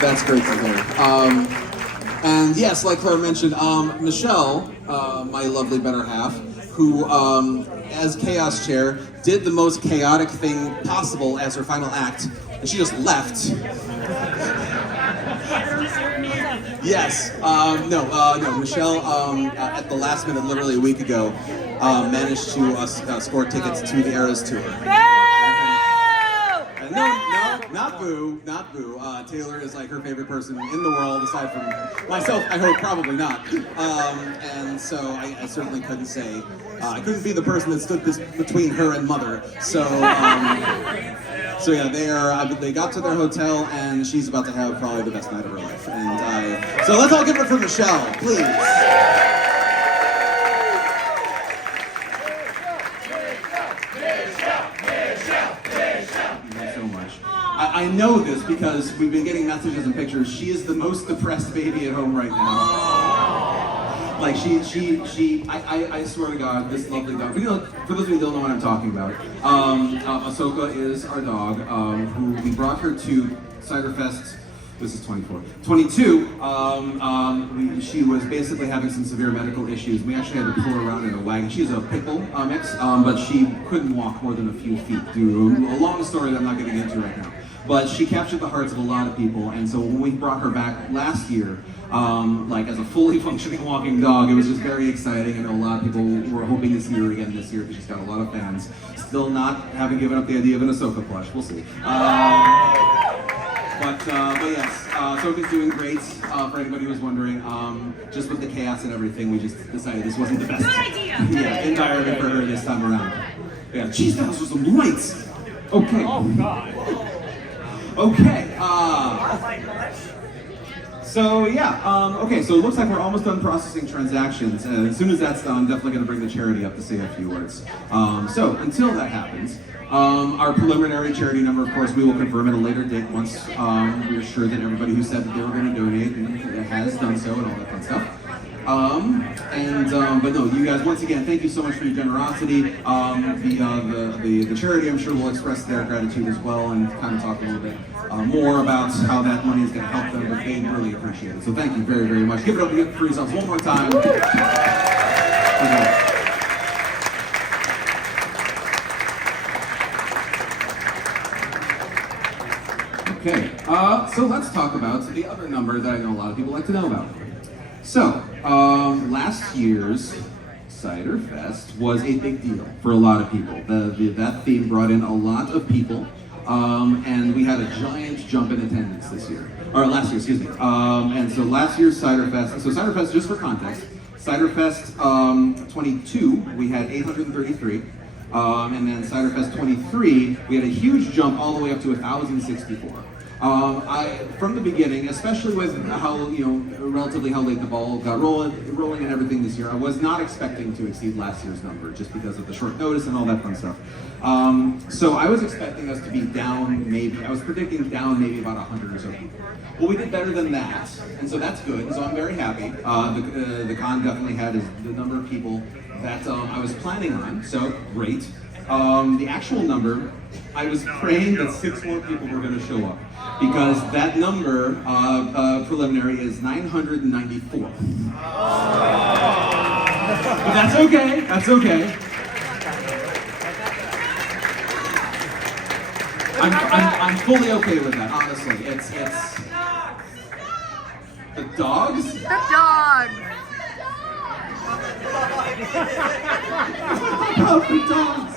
That's great to hear. And yes, like Claire mentioned, Michelle, my lovely better half, who, as Chaos Chair, did the most chaotic thing possible as her final act, and she just left. Yes, no, Michelle, at the last minute, literally a week ago, managed to score tickets to the Eras Tour. No, not Boo, not Boo. Taylor is like her favorite person in the world, aside from myself, I hope, probably not. And so I certainly couldn't say, I couldn't be the person that stood between her and Mother. So yeah, they got to their hotel, and she's about to have probably the best night of her life. And so let's all give it up for Michelle, please. I know this because we've been getting messages and pictures. She is the most depressed baby at home right now. Like I swear to God, this lovely dog. For those of you who don't know what I'm talking about, Ahsoka is our dog, who we brought her to Ciderfest. This is 22. She was basically having some severe medical issues. We actually had to pull her around in a wagon. She's a pit bull mix, but she couldn't walk more than a few feet due to a long story that I'm not getting into right now. But she captured the hearts of a lot of people, and so when we brought her back last year, like as a fully functioning walking dog, it was just very exciting. I know a lot of people were hoping to see her again this year because she's got a lot of fans. Still not having given up the idea of an Ahsoka plush. We'll see. But yes, Ahsoka's doing great. For anybody who's wondering, just with the chaos and everything, we just decided this wasn't the best environment for her this time around. Yeah, geez, that was some lights. Okay. Oh God. Okay. So yeah. Okay. So it looks like we're almost done processing transactions, and as soon as that's done, I'm definitely going to bring the charity up to say a few words. So until that happens. Our preliminary charity number, of course, we will confirm at a later date once we're sure that everybody who said that they were going to donate has done so and all that fun stuff. But no, you guys, once again, thank you so much for your generosity. The charity, I'm sure, will express their gratitude as well and kind of talk a little bit more about how that money is going to help them, but they really appreciate it. So thank you very, very much. Give it up for yourselves one more time. Okay, so let's talk about the other number that I know a lot of people like to know about. So, last year's Ciderfest was a big deal for a lot of people. That theme brought in a lot of people, and we had a giant jump in attendance this year. Or last year, excuse me. And so last year's Ciderfest, so Ciderfest, just for context, Ciderfest 22, we had 833. And then Ciderfest 23, we had a huge jump all the way up to 1,064. From the beginning, especially with how, relatively how late the ball got rolling and everything this year, I was not expecting to exceed last year's number just because of the short notice and all that fun stuff. So I was expecting us to be down I was predicting down maybe about 100 or so people. Well, we did better than that, and so that's good, so I'm very happy. The con definitely had the number of people that I was planning on, so great. The actual number, I was praying that 6 more people were going to show up, because that number, preliminary, is 994. But that's okay, that's okay. I'm fully okay with that, honestly. It's the dogs? The dog! The dogs!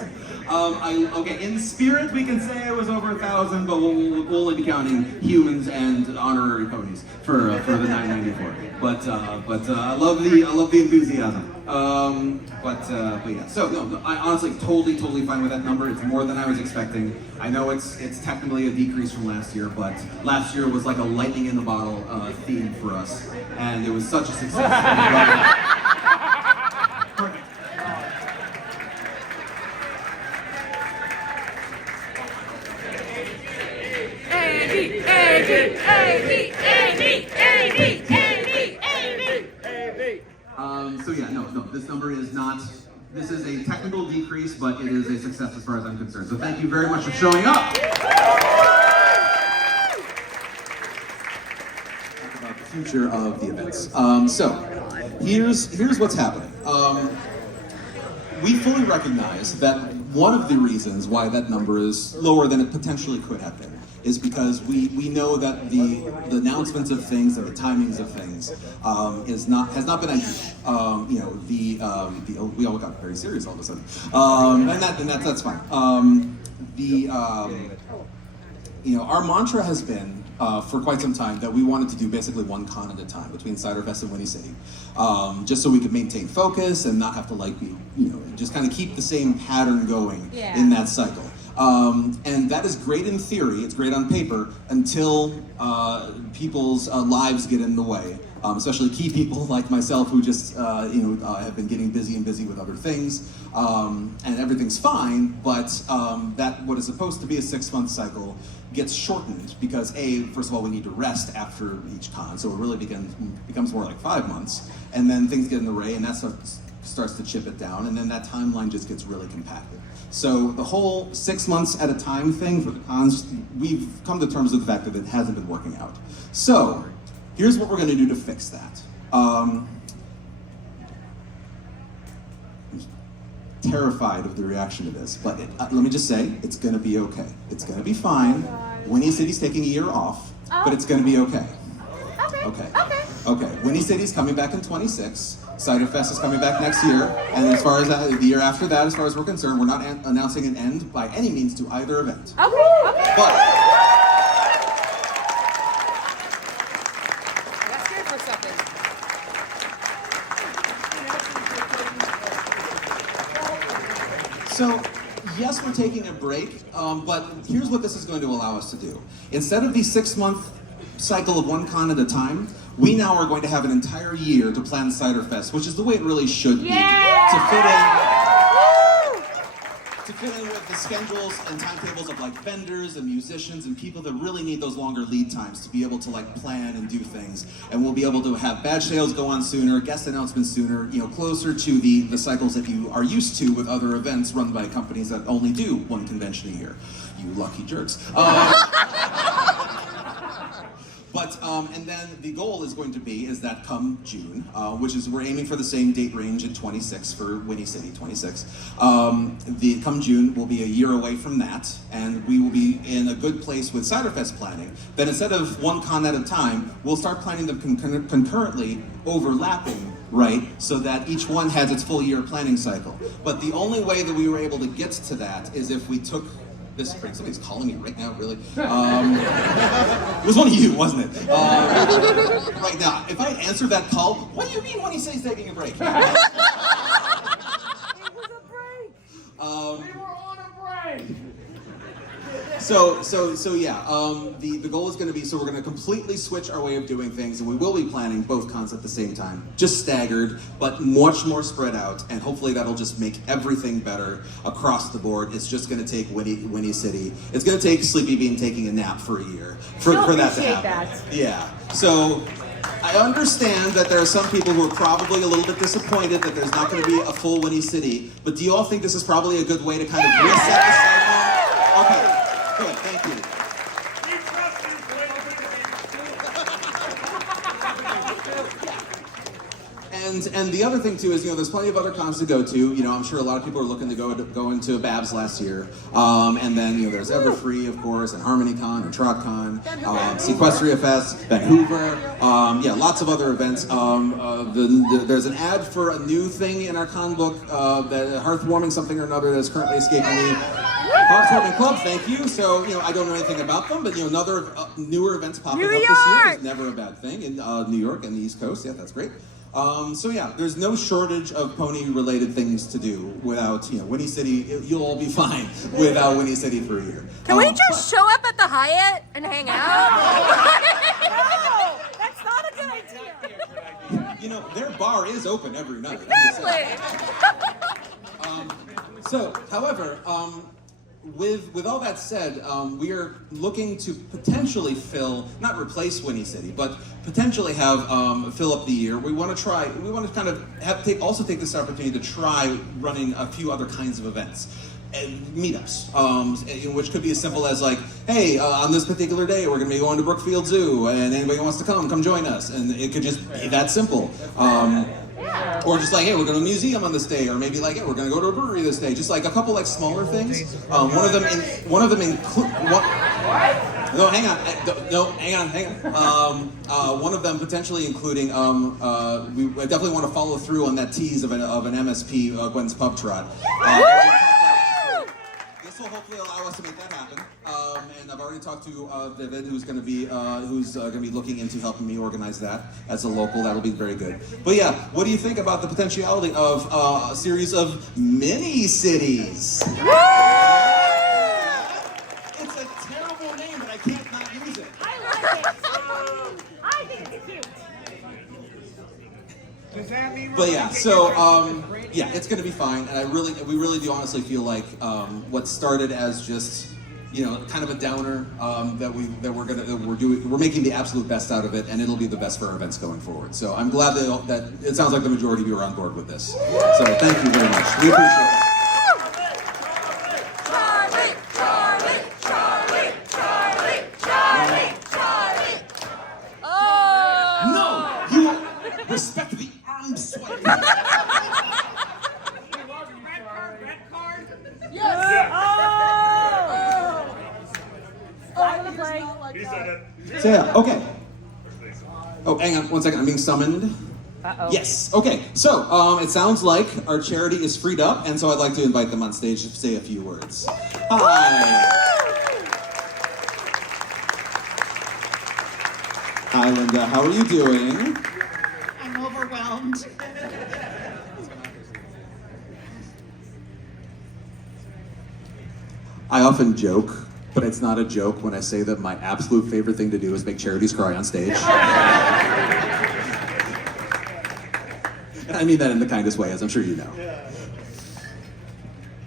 Okay, in spirit we can say it was over 1,000, but we'll only be counting humans and honorary ponies for the 994. But I love the enthusiasm. But yeah. So no, I honestly totally fine with that number. It's more than I was expecting. I know it's technically a decrease from last year, but last year was like a lightning in the bottle theme for us, and it was such a success. Perfect. So yeah, no, this number is not, this is a technical decrease, but it is a success as far as I'm concerned. So thank you very much for showing up. future of the events. So here's what's happening. We fully recognize that one of the reasons why that number is lower than it potentially could have been is because we know that the announcements of things and the timings of things has not been ideal. You know, we all got very serious all of a sudden, and that's fine. You know, our mantra has been for quite some time that we wanted to do basically one con at a time between Ciderfest and Winnie City, just so we could maintain focus and not have to like be, you know, just kind of keep the same pattern going in that cycle. And that is great in theory, it's great on paper, until people's lives get in the way. Especially key people like myself who just have been getting busy with other things, and everything's fine, but that what is supposed to be a 6-month cycle gets shortened because first of all, we need to rest after each con, so it really becomes more like 5 months, and then things get in the way, and that starts to chip it down, and then that timeline just gets really compacted. So the whole 6 months at a time thing for the cons, we've come to terms with the fact that it hasn't been working out. So here's what we're going to do to fix that. I'm terrified of the reaction to this, but let me just say, it's going to be okay. It's going to be fine. Winnie City's taking a year off, but it's going to be okay. Okay. Winnie City's coming back in 26. Ciderfest is coming back next year, and as far as the year after that, as far as we're concerned, we're not announcing an end by any means to either event. Okay. But Let's hear for something. So, yes, we're taking a break, but here's what this is going to allow us to do. Instead of the 6-month cycle of one con at a time, we now are going to have an entire year to plan Ciderfest, which is the way it really should be. To fit in with the schedules and timetables of like vendors and musicians and people that really need those longer lead times to be able to like plan and do things. And we'll be able to have badge sales go on sooner, guest announcements sooner, you know, closer to the cycles that you are used to with other events run by companies that only do one convention a year. You lucky jerks. But, and then the goal is going to be, is that come June, which is, we're aiming for the same date range in 26 for Winnie City, 26. Come June, we'll be a year away from that, and we will be in a good place with Ciderfest planning. Then instead of one con at a time, we'll start planning them concurrently, overlapping, right? So that each one has its full year planning cycle. But the only way that we were able to get to that is if we took this spring. Somebody's calling me right now, really. It was one of you, wasn't it? Right now, if I answer that call, what do you mean when he says taking a break? It was a break. We were on a break. So yeah, the goal is going to be, so we're going to completely switch our way of doing things, and we will be planning both cons at the same time, just staggered, but much more spread out, and hopefully that'll just make everything better across the board. It's just going to take Winnie City. It's going to take Sleepy Bean taking a nap for a year for that to happen. Yeah. So I understand that there are some people who are probably a little bit disappointed that there's not going to be a full Winnie City, but do you all think this is probably a good way to kind of reset the cycle? Okay. Good, thank you. And the other thing too is, you know, there's plenty of other cons to go to. You know, I'm sure a lot of people are looking to go into Babs last year, and then you know there's Everfree, of course, and HarmonyCon and TrotCon, Sequestria Fest, Vancouver. Yeah, lots of other events. There's an ad for a new thing in our con book, that Hearthwarming something or another that's currently escaping me. Hearthwarming Club, thank you. So, you know, I don't know anything about them, but, you know, another newer events popping up this year is never a bad thing in New York and the East Coast. Yeah, that's great. So yeah, there's no shortage of pony-related things to do without, you know, Winnie City. You'll all be fine without Winnie City for a year. Can we just show up at the Hyatt and hang out? No, that's not a good idea. You know, their bar is open every night. Exactly. So, however, with all that said, we are looking to potentially not replace Winnie City, but potentially have fill up the year. We want to kind of also take this opportunity to try running a few other kinds of events. meetups, which could be as simple as like, hey, on this particular day, we're going to be going to Brookfield Zoo, and anybody who wants to come join us. And it could just be that simple. Or just like, hey, we're going to a museum on this day, or maybe like, hey, we're going to go to a brewery this day. Just like a couple like smaller things. One of them include. No, hang on. One of them potentially including. We definitely want to follow through on that tease of an MSP, Gwen's Pub Trot. This will hopefully allow us to make that happen. And I've already talked to Vivid, who's going to be looking into helping me organize that as a local. That'll be very good. But yeah, what do you think about the potentiality of a series of mini cities? It's a terrible name, but I can't not use it. I like it. I think it's cute. Does that mean? But yeah, so yeah, it's gonna be fine, and we really do honestly feel like what started as just kind of a downer we're making the absolute best out of it, and it'll be the best for our events going forward. So I'm glad that it sounds like the majority of you are on board with this. So thank you very much. We appreciate it. Respect the arm swipe. Red card? Yes. Oh, I'm gonna play. He said it. So yeah, okay. Oh, hang on 1 second. I'm being summoned. Uh-oh. Yes. Okay. So it sounds like our charity is freed up, and so I'd like to invite them on stage to say a few words. Hi. Hi, Linda. How are you doing? I'm overwhelmed. I often joke, but it's not a joke when I say that my absolute favorite thing to do is make charities cry on stage. And I mean that in the kindest way, as I'm sure you know.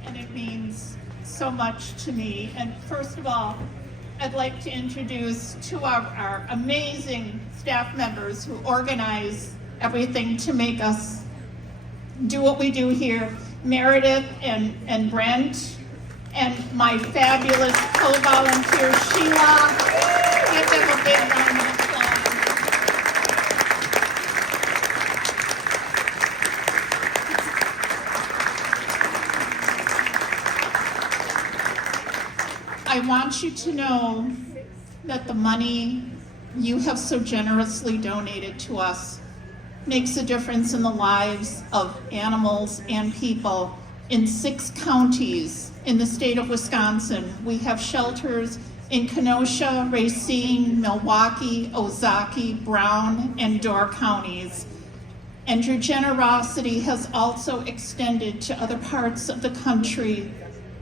And it means so much to me. And first of all, I'd like to introduce two of our amazing staff members who organize everything to make us do what we do here. Meredith and Brent, and my fabulous co-volunteer Sheila. Give them a big round of applause. I want you to know that the money you have so generously donated to us makes a difference in the lives of animals and people in 6 counties in the state of Wisconsin. We have shelters in Kenosha, Racine, Milwaukee, Ozaukee, Brown, and Door counties. And your generosity has also extended to other parts of the country,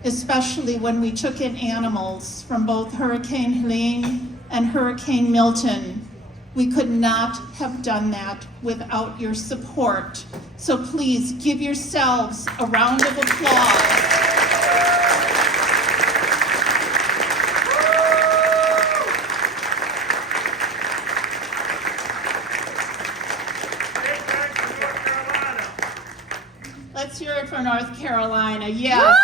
especially when we took in animals from both Hurricane Helene and Hurricane Milton. We could not have done that without your support. So please give yourselves a round of applause. Let's hear it for North Carolina. Yes.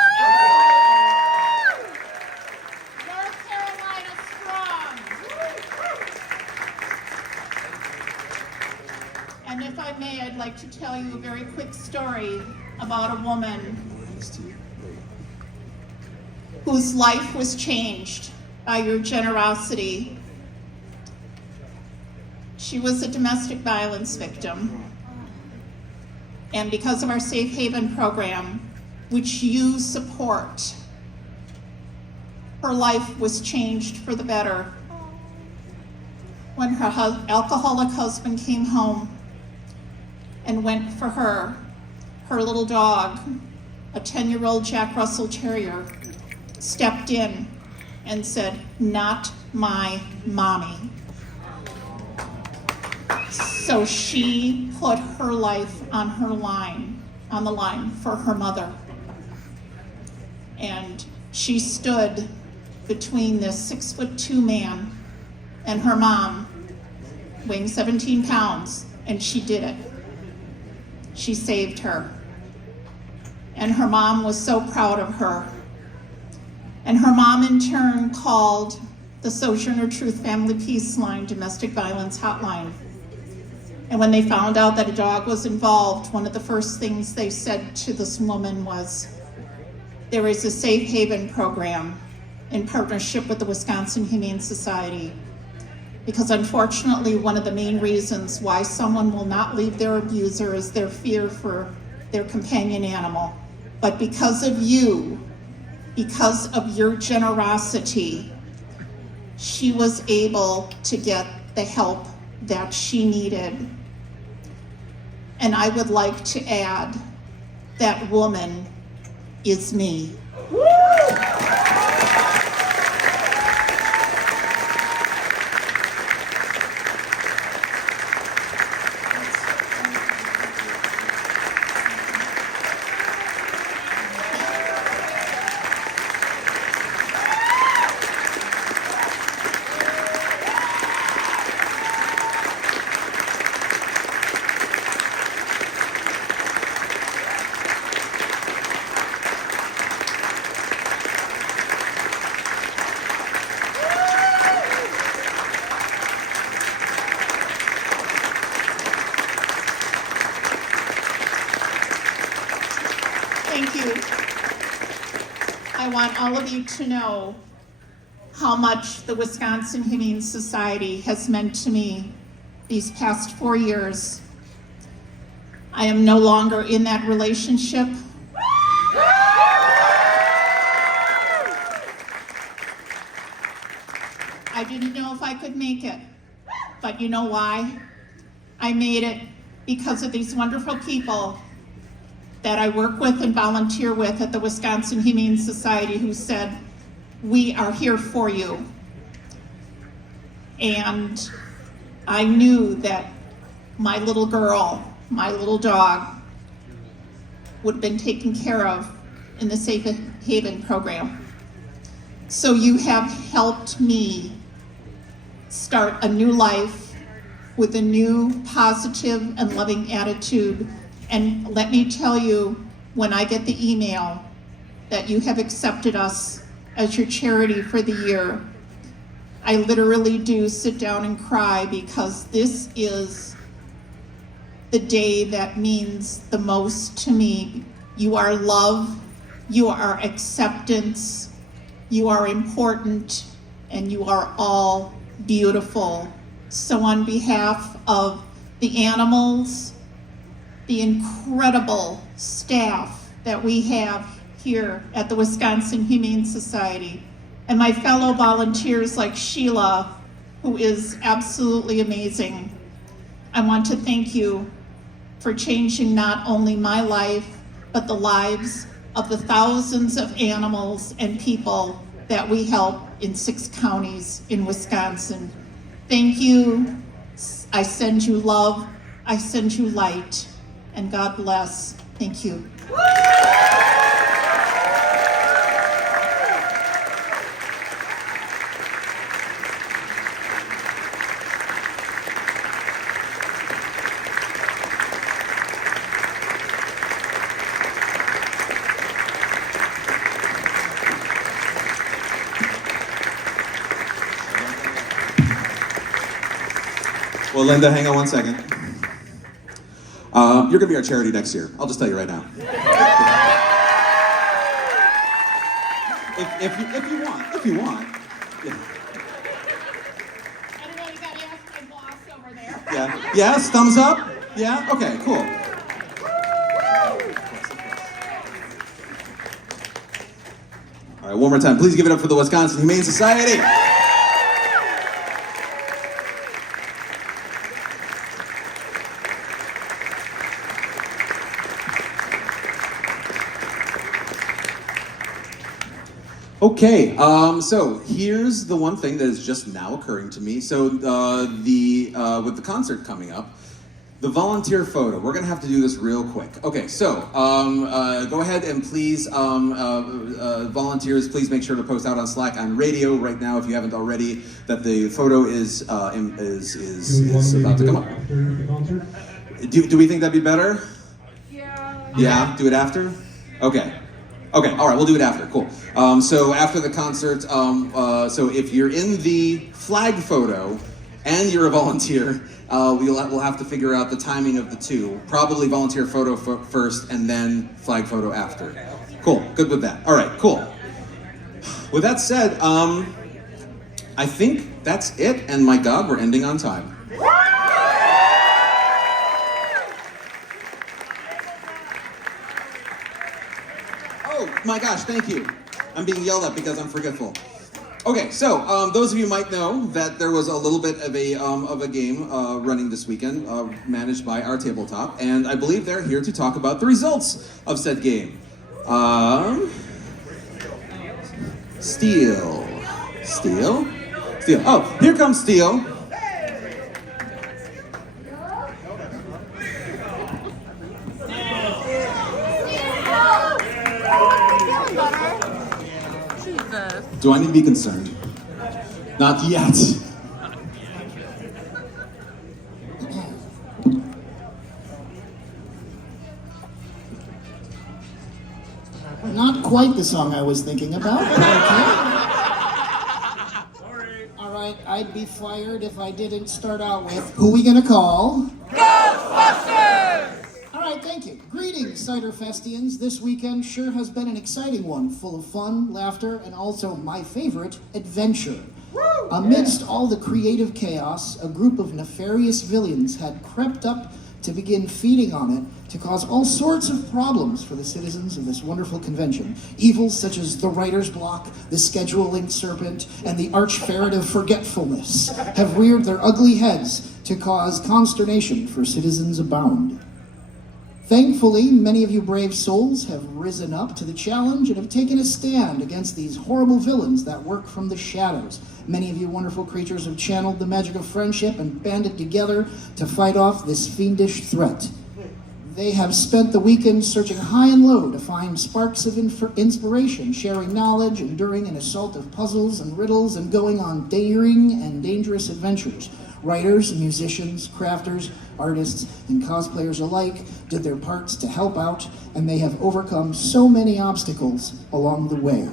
North Carolina strong. And if I may, I'd like to tell you a very quick story about a woman whose life was changed by your generosity. She was a domestic violence victim. And because of our Safe Haven program, which you support, her life was changed for the better. When her alcoholic husband came home and went for her little dog, a 10-year-old Jack Russell Terrier, stepped in and said, "Not my mommy." So she put her life on the line for her mother. And she stood between this 6'2" man and her mom, weighing 17 pounds, and she did it. She saved her. And her mom was so proud of her. And her mom in turn called the Sojourner Truth Family Peace Line domestic violence hotline. And when they found out that a dog was involved, one of the first things they said to this woman was, there is a safe haven program in partnership with the Wisconsin Humane Society. Because unfortunately, one of the main reasons why someone will not leave their abuser is their fear for their companion animal. But because of you, because of your generosity, she was able to get the help that she needed. And I would like to add, that woman is me. Thank you. I want all of you to know how much the Wisconsin Humane Society has meant to me these past 4 years. I am no longer in that relationship. I didn't know if I could make it, but you know why? I made it because of these wonderful people that I work with and volunteer with at the Wisconsin Humane Society who said, we are here for you. And I knew that my little girl, my little dog, would have been taken care of in the Safe Haven program. So you have helped me start a new life with a new positive and loving attitude. And let me tell you, when I get the email that you have accepted us as your charity for the year, I literally do sit down and cry, because this is the day that means the most to me. You are love, you are acceptance, you are important, and you are all beautiful. So on behalf of the animals, the incredible staff that we have here at the Wisconsin Humane Society, and my fellow volunteers like Sheila, who is absolutely amazing, I want to thank you for changing not only my life, but the lives of the thousands of animals and people that we help in 6 counties in Wisconsin. Thank you. I send you love. I send you light. And God bless. Thank you. Well, Linda, hang on one second. You're gonna be our charity next year. I'll just tell you right now. If you want. Yeah. I don't know, you gotta ask my boss over there. Yeah. Yes. Thumbs up. Yeah. Okay. Cool. All right. One more time. Please give it up for the Wisconsin Humane Society. Okay, so here's the one thing that is just now occurring to me. So with the concert coming up, the volunteer photo, we're gonna have to do this real quick. Okay, so go ahead and please, volunteers, please make sure to post out on Slack, on radio right now, if you haven't already, that the photo is about to come up. After the concert? Do we think that'd be better? Yeah. Yeah, do it after? Okay. Okay, all right, we'll do it after. Cool. So after the concert, so if you're in the flag photo and you're a volunteer, we'll have to figure out the timing of the two. Probably volunteer photo first and then flag photo after. Cool, good with that. All right, cool. With that said, I think that's it, and my God, we're ending on time. Oh my gosh, thank you. I'm being yelled at because I'm forgetful. Okay, so those of you might know that there was a little bit of a game running this weekend, managed by our tabletop, and I believe they're here to talk about the results of said game. Steel. Oh, here comes Steel. Jesus. Do I need to be concerned? Not yet. Not quite the song I was thinking about, but okay. All right, I'd be fired if I didn't start out with, who we gonna call? Ghostbusters! All right, thank you. Greetings, Ciderfestians. This weekend sure has been an exciting one, full of fun, laughter, and also my favorite, adventure. Amidst all the creative chaos, a group of nefarious villains had crept up to begin feeding on it to cause all sorts of problems for the citizens of this wonderful convention. Evils such as the writer's block, the scheduling serpent, and the arch-ferret of forgetfulness have reared their ugly heads to cause consternation for citizens abound. Thankfully, many of you brave souls have risen up to the challenge and have taken a stand against these horrible villains that work from the shadows. Many of you wonderful creatures have channeled the magic of friendship and banded together to fight off this fiendish threat. They have spent the weekend searching high and low to find sparks of inspiration, sharing knowledge, enduring an assault of puzzles and riddles, and going on daring and dangerous adventures. Writers, musicians, crafters, artists, and cosplayers alike did their parts to help out, and they have overcome so many obstacles along the way.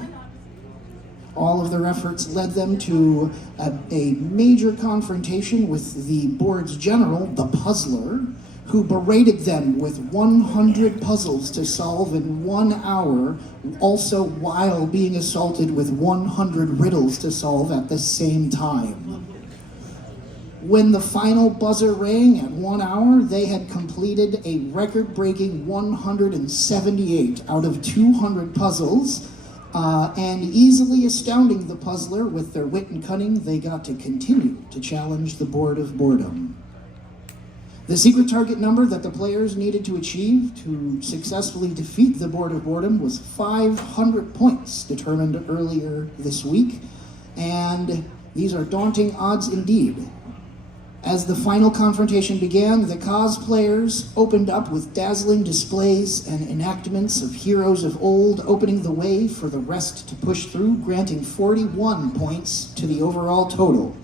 All of their efforts led them to a major confrontation with the board's general, the Puzzler, who berated them with 100 puzzles to solve in 1 hour, also while being assaulted with 100 riddles to solve at the same time. When the final buzzer rang at 1 hour, they had completed a record-breaking 178 out of 200 puzzles, and easily astounding the Puzzler with their wit and cunning, they got to continue to challenge the Board of Boredom. The secret target number that the players needed to achieve to successfully defeat the Board of Boredom was 500 points, determined earlier this week, and these are daunting odds indeed. As the final confrontation began, the cosplayers opened up with dazzling displays and enactments of heroes of old, opening the way for the rest to push through, granting 41 points to the overall total.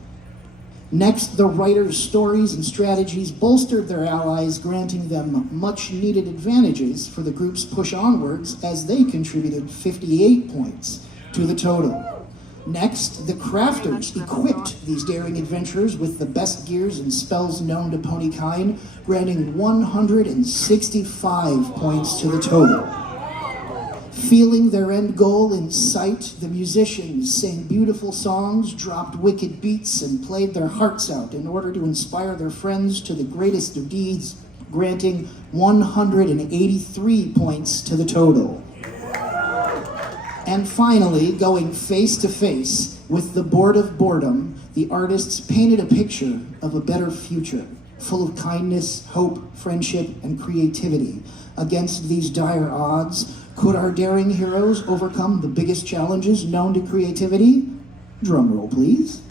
Next, the writers' stories and strategies bolstered their allies, granting them much-needed advantages for the group's push onwards, as they contributed 58 points to the total. Next, the crafters equipped these daring adventurers with the best gears and spells known to ponykind, granting 165 points to the total. Feeling their end goal in sight, the musicians sang beautiful songs, dropped wicked beats, and played their hearts out in order to inspire their friends to the greatest of deeds, granting 183 points to the total. And finally, going face to face with the Board of Boredom, the artists painted a picture of a better future, full of kindness, hope, friendship, and creativity. Against these dire odds, could our daring heroes overcome the biggest challenges known to creativity? Drum roll, please.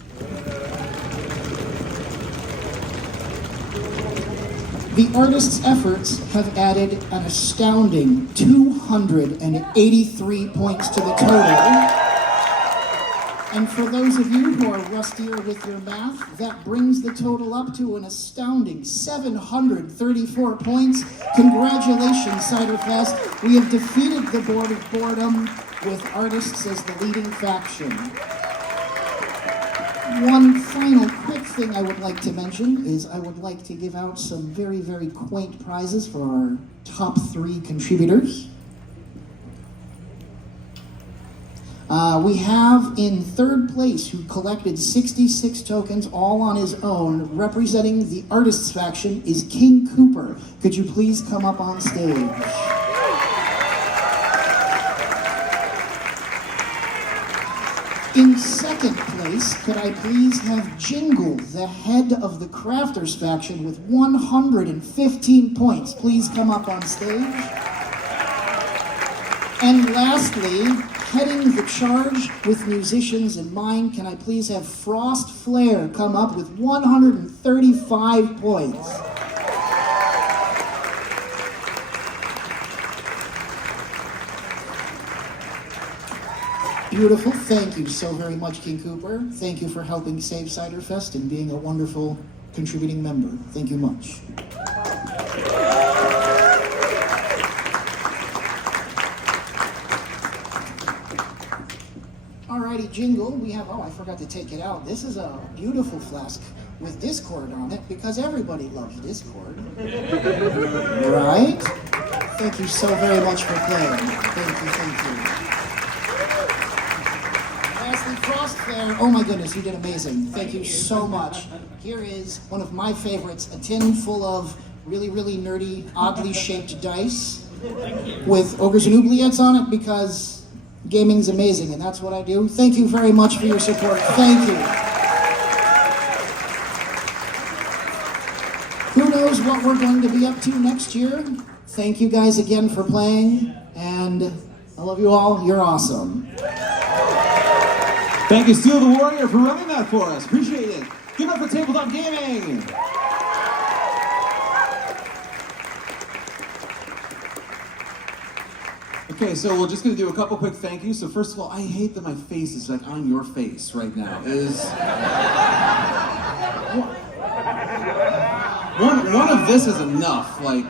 The artists' efforts have added an astounding 283 points to the total, And for those of you who are rustier with your math, that brings the total up to an astounding 734 points. Congratulations, Ciderfest. We have defeated the Board of Boredom with artists as the leading faction. One final quick thing I would like to mention is I would like to give out some very, very quaint prizes for our top 3 contributors. We have in 3rd place, who collected 66 tokens all on his own, representing the artists faction, is King Cooper. Could you please come up on stage? In 2nd place, could I please have Jingle, the head of the Crafters faction, with 115 points. Please come up on stage. And lastly, heading the charge with musicians in mind, can I please have Frost Flare come up with 135 points. Beautiful. Thank you so very much, King Cooper. Thank you for helping save Ciderfest and being a wonderful contributing member. Thank you much. Alrighty, Jingle, we have, oh, I forgot to take it out. This is a beautiful flask with Discord on it because everybody loves Discord. Right? Thank you so very much for playing. Thank you, thank you. Lastly, Frost Flare, oh my goodness, you did amazing. Thank you so much. Here is one of my favorites, a tin full of really, really nerdy, oddly shaped dice with ogres and oubliettes on it because gaming's amazing, and that's what I do. Thank you very much for your support. Thank you. Who knows what we're going to be up to next year? Thank you guys again for playing, and I love you all. You're awesome. Thank you, Steel the Warrior, for running that for us. Appreciate it. Give it up for Tabletop Gaming. Okay, so we're just going to do a couple quick thank yous. So first of all, I hate that my face is like on your face right now. One of this is enough. Like,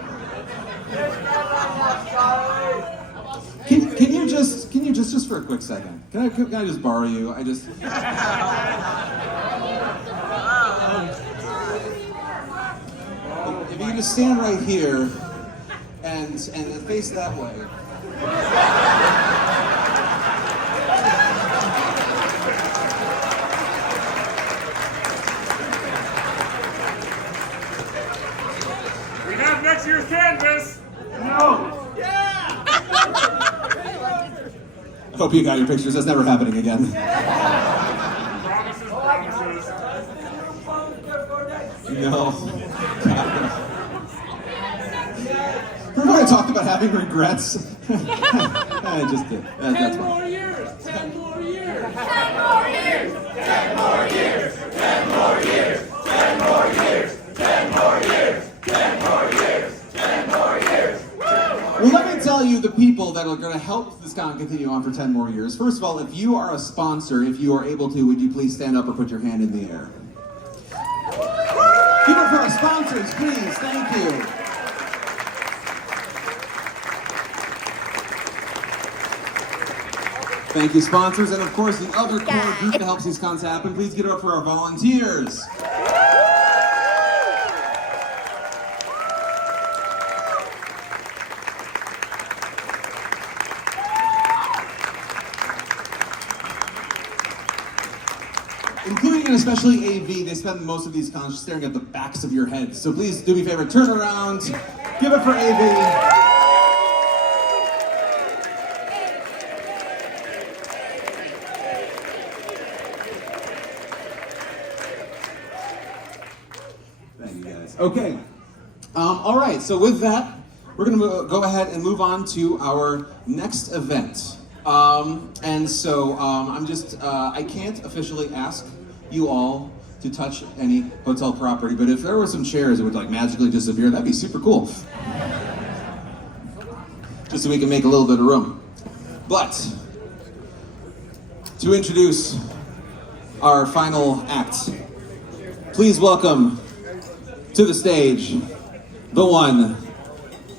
can you just for a quick second? Can I just borrow you? If you can just stand right here and face that way. We have next year's canvas. No. Yeah. I hope you got your pictures. That's never happening again. Promises, promises. No. Remember when I talked about having regrets? I just did. That's 10 more years. 10 more years. 10 more years! 10 more years. 10 more years. 10 more years. 10 more years. 10 more years. 10 more years. Well, let me tell you the people that are going to help this con continue on for 10 more years. First of all, if you are a sponsor, if you are able to, would you please stand up or put your hand in the air? Give it for our sponsors, please. Thank you. Thank you, sponsors, and of course the other core group that helps these cons happen. Please get it up for our volunteers. Including and especially AV, they spend most of these cons staring at the backs of your heads. So please do me a favor, turn around, give it for AV. Okay, all right, so with that, we're gonna go ahead and move on to our next event. I can't officially ask you all to touch any hotel property, but if there were some chairs that would like magically disappear, that'd be super cool. Just so we can make a little bit of room. But, to introduce our final act. Please welcome to the stage the one,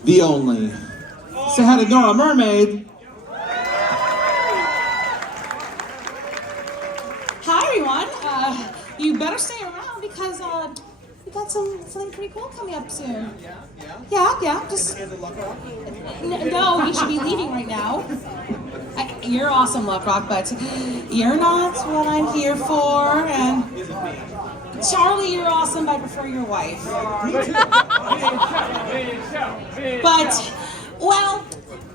the only. Say hi to Nora Mermaid. Hi everyone. You better stay around because we got something pretty cool coming up soon. Yeah. Just no, you should be leaving right now. You're awesome, Luck Rock, but you're not what I'm here for. And Charlie, you're awesome, but I prefer your wife. But well.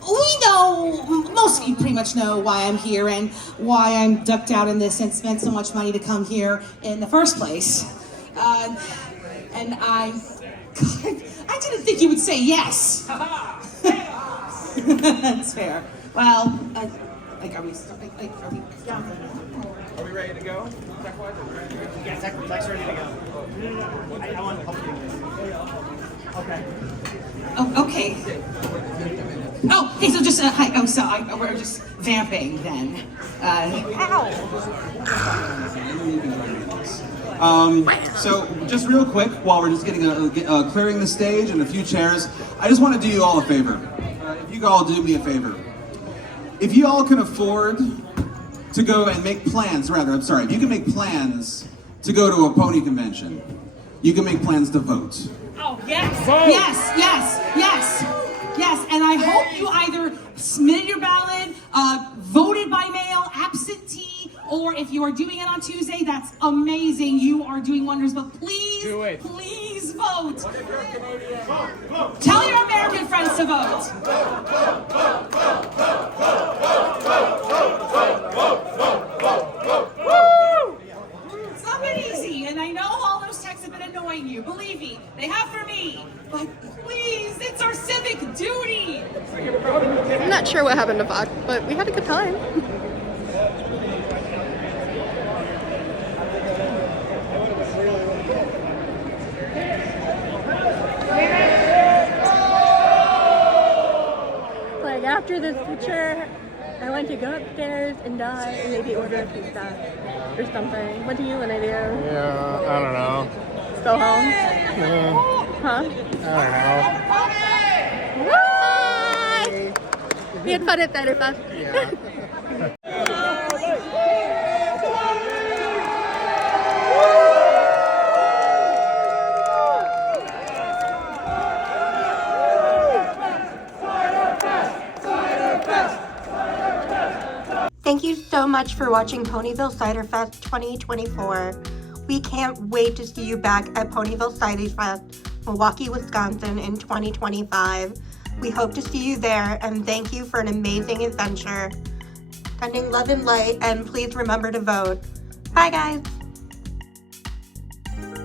We know, most of you pretty much know why I'm here and why I'm ducked out in this and spent so much money to come here in the first place. And I didn't think you would say yes. That's fair. Well, are we down? Are we ready to go? Yeah, Tech's ready to go. I want to help you. Okay. Oh, okay. Oh, okay, so just, hi, we're just vamping then. So just real quick, while we're just getting clearing the stage and a few chairs, I just want to do you all a favor. If you all do me a favor. If you all can afford to go and make plans, if you can make plans to go to a pony convention, you can make plans to vote. Oh, yes. Yes, and I hope you either submitted your ballot, voted by mail, absentee, or if you are doing it on Tuesday, that's amazing. You are doing wonders, but please, please vote. Tell your American friends to vote. It's not been easy, and I know all those texts have been annoying you. Believe me, they have for me. But please, it's our civic duty. I'm not sure what happened to Phauxe, but we had a good time. Like after this picture, I want to go upstairs and die and maybe order a pizza or something. What do you want to do? Yeah, I don't know. Go home? Huh? I Bye! We had fun at Ciderfest. don't know. Thank you so much for watching Ponyville Ciderfest 2024. We can't wait to see you back at Ponyville Ciderfest, Milwaukee, Wisconsin in 2025. We hope to see you there, and thank you for an amazing adventure. Sending love and light, and please remember to vote. Bye, guys.